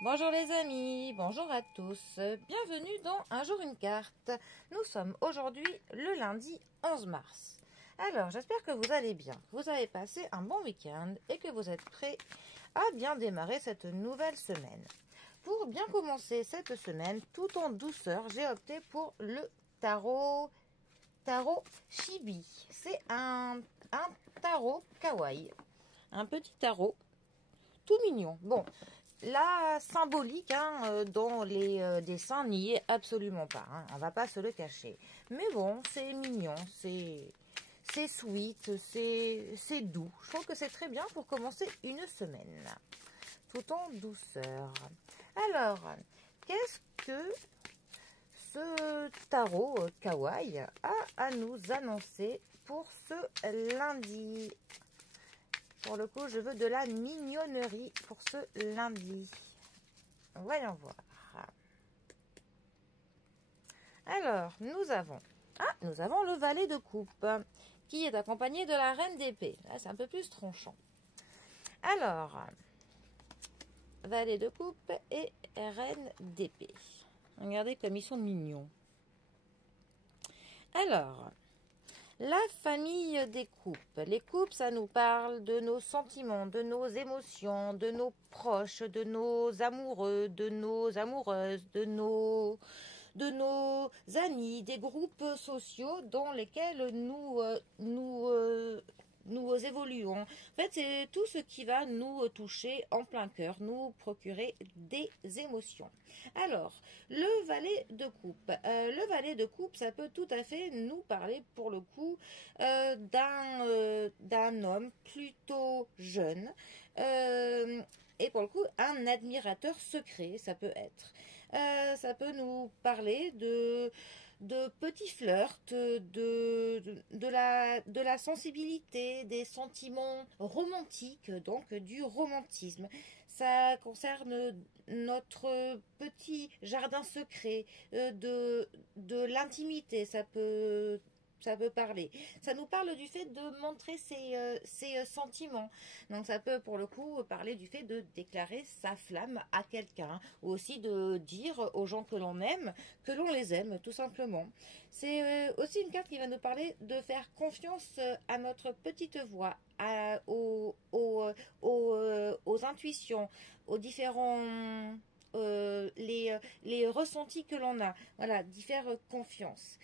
Bonjour les amis, bonjour à tous, bienvenue dans Un jour une carte. Nous sommes aujourd'hui le lundi 11 mars. Alors j'espère que vous allez bien, que vous avez passé un bon week-end et que vous êtes prêts à bien démarrer cette nouvelle semaine. Pour bien commencer cette semaine, tout en douceur, j'ai opté pour le tarot Chibi. C'est un tarot kawaii, un petit tarot tout mignon. Bon, la symbolique dans les dessins n'y est absolument pas. On va pas se le cacher. Mais bon, c'est mignon, c'est sweet, c'est doux. Je trouve que c'est très bien pour commencer une semaine. Tout en douceur. Alors, qu'est-ce que ce tarot kawaii a à nous annoncer pour ce lundi? Pour le coup, je veux de la mignonnerie pour ce lundi. Voyons voir. Alors, nous avons le valet de coupe, qui est accompagné de la reine d'épée. Là, c'est un peu plus tranchant. Alors, valet de coupe et reine d'épée. Regardez comme ils sont mignons. Alors, la famille des coupes. Les coupes, ça nous parle de nos sentiments, de nos émotions, de nos proches, de nos amoureux, de nos amoureuses, de nos amis, des groupes sociaux dans lesquels nous évoluons. En fait, c'est tout ce qui va nous toucher en plein cœur, nous procurer des émotions. Alors, le valet de coupe. Le valet de coupe, ça peut tout à fait nous parler, pour le coup, d'un homme plutôt jeune. Et pour le coup, un admirateur secret, ça peut être. Ça peut nous parler de petits flirts, de la sensibilité, des sentiments romantiques, donc du romantisme. Ça concerne notre petit jardin secret, de l'intimité, ça peut parler. Ça nous parle du fait de montrer ses sentiments. Donc ça peut pour le coup parler du fait de déclarer sa flamme à quelqu'un, ou aussi de dire aux gens que l'on aime que l'on les aime, tout simplement. C'est aussi une carte qui va nous parler de faire confiance à notre petite voix, aux intuitions, aux différents les ressentis que l'on a. Voilà, d'y faire confiance.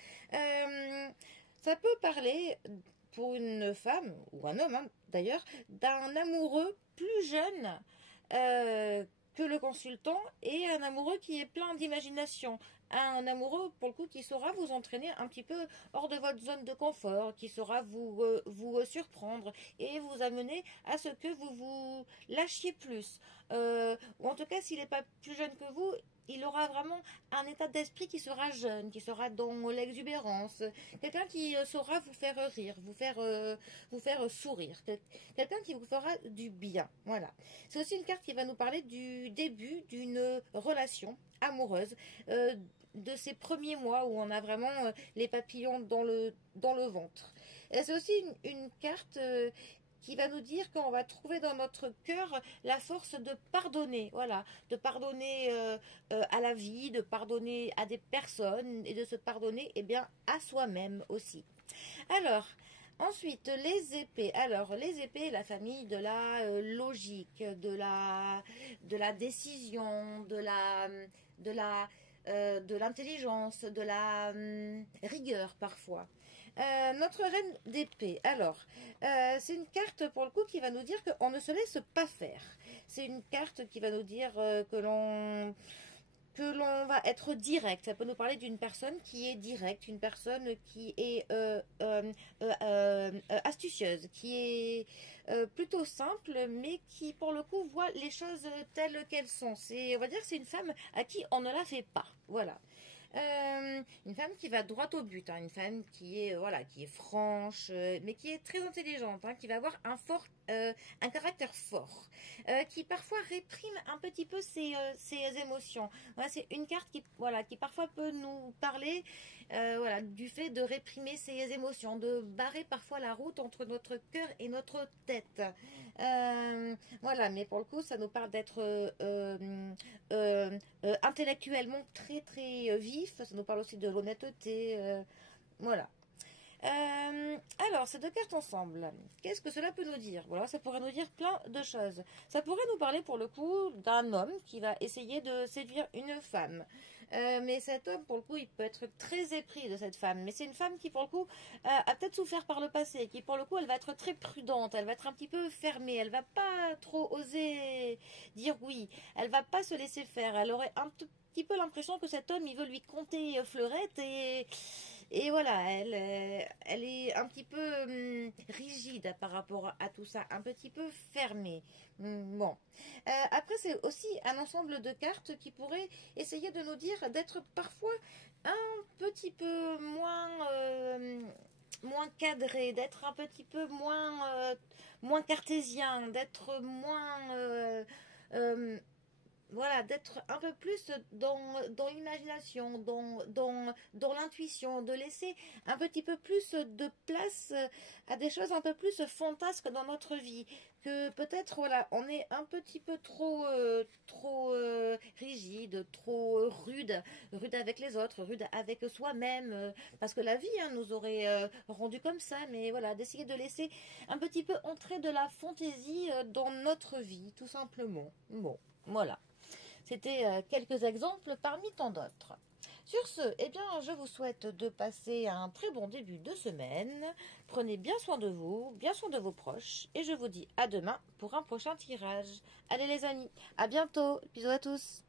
Ça peut parler, pour une femme, ou un homme d'ailleurs, d'un amoureux plus jeune que le consultant, et un amoureux qui est plein d'imagination. Un amoureux, pour le coup, qui saura vous entraîner un petit peu hors de votre zone de confort, qui saura vous surprendre et vous amener à ce que vous vous lâchiez plus. Ou en tout cas, s'il n'est pas plus jeune que vous, il aura vraiment un état d'esprit qui sera jeune, qui sera dans l'exubérance. Quelqu'un qui saura vous faire rire, vous faire sourire. Quelqu'un qui vous fera du bien. Voilà. C'est aussi une carte qui va nous parler du début d'une relation amoureuse, de ces premiers mois où on a vraiment les papillons dans le ventre. C'est aussi une carte qui va nous dire qu'on va trouver dans notre cœur la force de pardonner, voilà, de pardonner à la vie, de pardonner à des personnes, et de se pardonner à soi-même aussi. Alors, ensuite, les épées. Alors, les épées, la famille de la logique, de la décision, de l'intelligence, de la rigueur parfois. Notre reine d'épée. Alors, c'est une carte pour le coup qui va nous dire qu'on ne se laisse pas faire. C'est une carte qui va nous dire que l'on va être direct. Ça peut nous parler d'une personne qui est directe, une personne qui est astucieuse, qui est plutôt simple, mais qui pour le coup voit les choses telles qu'elles sont. On va dire que c'est une femme à qui on ne la fait pas. Voilà. Une femme qui va droit au but, une femme qui est franche, mais qui est très intelligente, qui va avoir un fort un caractère fort, qui parfois réprime un petit peu ses émotions. Voilà, c'est une carte qui parfois peut nous parler du fait de réprimer ses émotions, de barrer parfois la route entre notre cœur et notre tête. Voilà, mais pour le coup, ça nous parle d'être intellectuellement très très vif, ça nous parle aussi de l'honnêteté, voilà. Alors, ces deux cartes ensemble, qu'est-ce que cela peut nous dire? Voilà, ça pourrait nous dire plein de choses. Ça pourrait nous parler pour le coup d'un homme qui va essayer de séduire une femme. Mais cet homme, pour le coup, il peut être très épris de cette femme. Mais c'est une femme qui, pour le coup, a peut-être souffert par le passé, qui, pour le coup, elle va être très prudente, elle va être un petit peu fermée, elle va pas trop oser dire oui, elle va pas se laisser faire. Elle aurait un tout petit peu l'impression que cet homme, il veut lui compter fleurette et voilà, elle est un petit peu rigide par rapport à tout ça, un petit peu fermée. Bon. Après, c'est aussi un ensemble de cartes qui pourrait essayer de nous dire d'être parfois un petit peu moins cadré, d'être un petit peu moins cartésien, d'être moins voilà, d'être un peu plus dans l'imagination, dans l'intuition, de laisser un petit peu plus de place à des choses un peu plus fantasques dans notre vie. Que peut-être, voilà, on est un petit peu trop rigide, trop rude avec les autres, rude avec soi-même, parce que la vie nous aurait rendu comme ça, mais voilà, d'essayer de laisser un petit peu entrer de la fantaisie dans notre vie, tout simplement. Bon, voilà. C'était quelques exemples parmi tant d'autres. Sur ce, eh bien, je vous souhaite de passer un très bon début de semaine. Prenez bien soin de vous, bien soin de vos proches, et je vous dis à demain pour un prochain tirage. Allez les amis, à bientôt, bisous à tous.